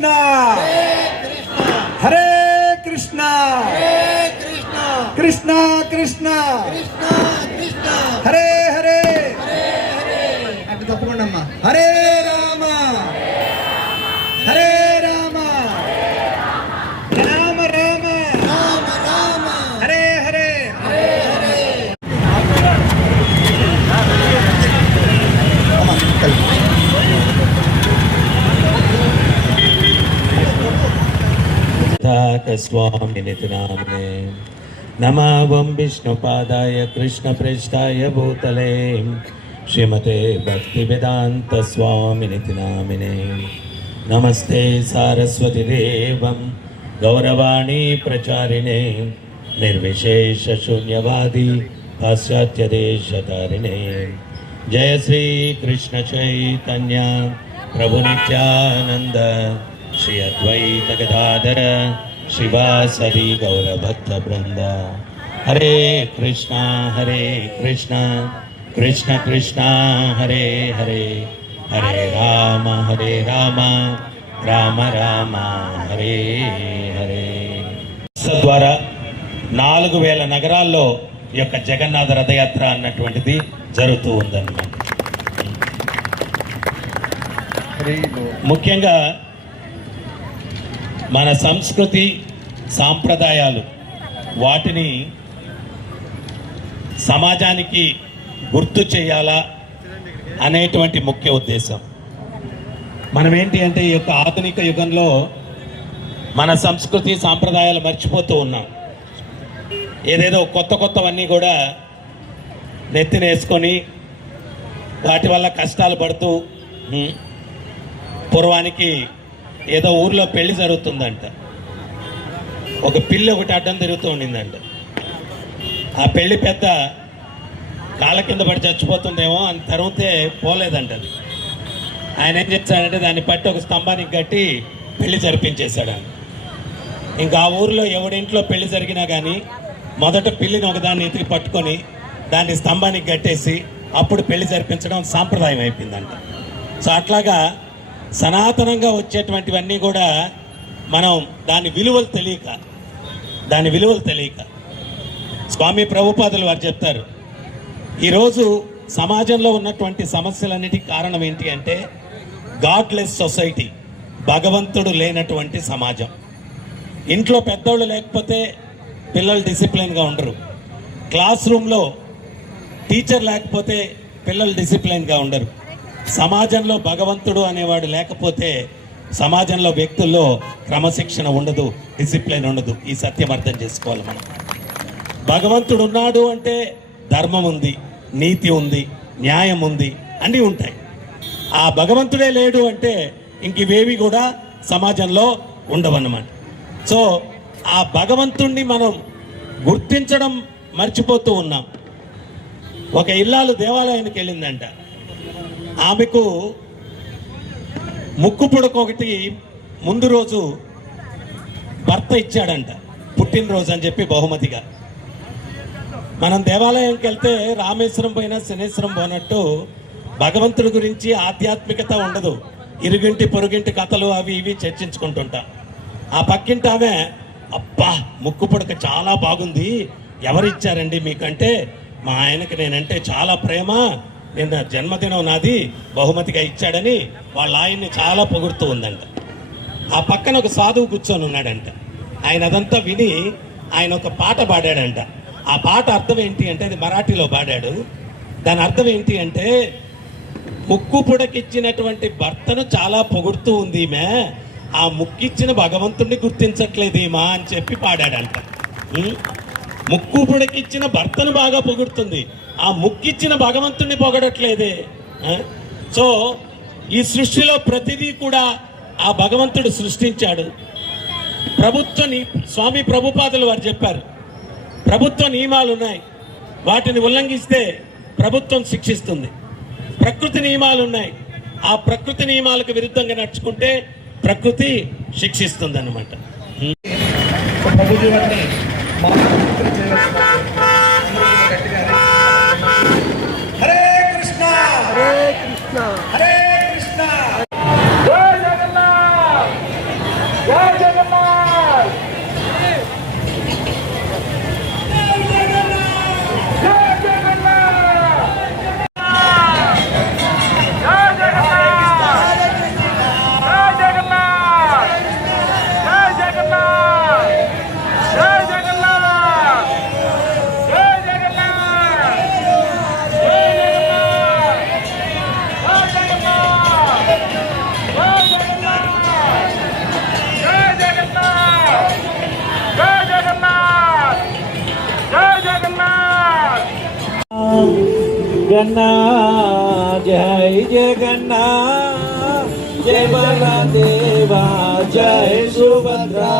కృష్ణ హరే కృష్ణ కృష్ణ కృష్ణ హరే హరే అటు తప్పకుండా అమ్మా. హరే రామ హరే రామ రామ రామ హరే హరే स्वामी नितिनामने नमावं विष्णुपादाय कृष्णप्रेष्ठाय भूतले श्रीमते भक्तिवेदांत स्वामी नितिनामिने नमस्ते सारस्वती देवं गौरवाणी प्रचारिणे निर्विशेष शून्यवादी पाश्चात्य देशतारिणे जय श्री कृष्ण चैतन्य प्रभु नित्यानंद श्री अद्वैत गदाधर शिवासदि गौरभक्त वृंद हरे कृष्णा कृष्ण कृष्ण हरे हरे हरे राम राम राम हरे हरे ద్వారా 4000 నగరాల్లో ఈ యొక్క జగన్నాథ రథయాత్ర అన్నటువంటిది జరుగుతూ ఉందన్నమాట. ముఖ్యంగా మన సంస్కృతి సాంప్రదాయాలు వాటిని సమాజానికి గుర్తు చేయాలా అనేటువంటి ముఖ్య ఉద్దేశం. మనం ఏంటి అంటే ఈ యొక్క ఆధునిక యుగంలో మన సంస్కృతి సాంప్రదాయాలు మర్చిపోతూ ఉన్నాం. ఏదేదో కొత్తవన్నీ కూడా నెత్తినేసుకొని వాటి వల్ల కష్టాలు పడుతూ పూర్వానికి ఏదో ఊర్లో పెళ్లి జరుగుతుందంట, ఒక పిల్లి ఒకటి అడ్డం తిరుగుతూ ఉండిందంట. ఆ పెళ్లి పెద్ద కాళ్ళ కింద పడి చచ్చిపోతుందేమో అని తరిగితే పోలేదంట. అది ఆయన ఏం చేశాడంటే దాన్ని పట్టి ఒక స్తంభానికి కట్టి పెళ్లి జరిపించేశాడు. ఇంకా ఆ ఊరిలో ఎవడింట్లో పెళ్లి జరిగినా కానీ మొదట పిల్లిని ఒకదాన్ని ఎతికి పట్టుకొని దాన్ని స్తంభానికి కట్టేసి అప్పుడు పెళ్లి జరిపించడం సాంప్రదాయం అయిపోయిందంట. సో అట్లాగా సనాతనంగా వచ్చేటువంటివన్నీ కూడా మనం దాని విలువలు తెలియక స్వామి ప్రభుపాదులు వారు చెప్తారు, ఈరోజు సమాజంలో ఉన్నటువంటి సమస్యలన్నిటికీ కారణం ఏంటి అంటే గాడ్లెస్ సొసైటీ, భగవంతుడు లేనటువంటి సమాజం. ఇంట్లో పెద్దోళ్ళు లేకపోతే పిల్లలు డిసిప్లిన్గా ఉండరు, క్లాస్ రూమ్లో టీచర్ లేకపోతే పిల్లలు డిసిప్లిన్గా ఉండరు, సమాజంలో భగవంతుడు అనేవాడు లేకపోతే సమాజంలో వ్యక్తుల్లో క్రమశిక్షణ ఉండదు, డిసిప్లిన్ ఉండదు. ఈ సత్యం అర్థం చేసుకోవాలి మనం. భగవంతుడు ఉన్నాడు అంటే ధర్మం ఉంది, నీతి ఉంది, న్యాయం ఉంది, అన్నీ ఉంటాయి. ఆ భగవంతుడే లేడు అంటే ఇంక ఇవేవి కూడా సమాజంలో ఉండవన్నమాట. సో ఆ భగవంతుణ్ణి మనం గుర్తించడం మర్చిపోతూ ఉన్నాం. ఒక ఇల్లాలు దేవాలయానికి వెళ్ళిందంట. ఆమెకు ముక్కు పుడకొకటి ముందు రోజు భర్త ఇచ్చాడంట, పుట్టినరోజు అని చెప్పి బహుమతిగా. మనం దేవాలయంకి వెళ్తే రామేశ్వరం పోయినా శనేశ్వరం పోనట్టు భగవంతుడి గురించి ఆధ్యాత్మికత ఉండదు. ఇరుగింటి పొరుగింటి కథలు అవి ఇవి చర్చించుకుంటుంటా. ఆ పక్కింటి ఆమె, అబ్బా ముక్కు పుడక చాలా బాగుంది, ఎవరిచ్చారండి మీకంటే, మా ఆయనకి నేనంటే చాలా ప్రేమ, నిన్న జన్మదినం నాది, బహుమతిగా ఇచ్చాడని వాళ్ళ ఆయన్ని చాలా పొగుడుతూ ఉందంట. ఆ పక్కన ఒక సాధువు కూర్చొని ఉన్నాడంట. ఆయన అదంతా విని ఆయన ఒక పాట పాడాడంట. ఆ పాట అర్థం ఏంటి అంటే, అది మరాఠీలో పాడాడు. దాని అర్థం ఏంటి అంటే, ముక్కు పుడకిచ్చినటువంటి భర్తను చాలా పొగుడుతూ ఉంది ఈమె, ఆ ముక్కిచ్చిన భగవంతుడిని గుర్తించట్లేదు ఈమా అని చెప్పి పాడాడంట. ముక్కు పుడకిచ్చిన భర్తను బాగా పొగుడుతుంది, ఆ ముక్కిచ్చిన భగవంతుడిని పొగడట్లేదే. సో ఈ సృష్టిలో ప్రతిదీ కూడా ఆ భగవంతుడు సృష్టించాడు. స్వామి ప్రభుపాదులు వారు చెప్పారు, ప్రభుత్వ నియమాలు ఉన్నాయి, వాటిని ఉల్లంఘిస్తే ప్రభుత్వం శిక్షిస్తుంది. ప్రకృతి నియమాలు ఉన్నాయి, ఆ ప్రకృతి నియమాలకు విరుద్ధంగా నడుచుకుంటే ప్రకృతి శిక్షిస్తుంది అన్నమాట. హరే కృష్ణ హరే కృష్ణ హరే కృష్ణ. जगन्नाथ जय जगन्नाथ जय बलदेवा जय सुभद्रा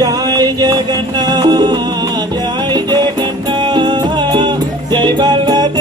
जय जगन्नाथ जय जगन्नाथ जय बलदेवा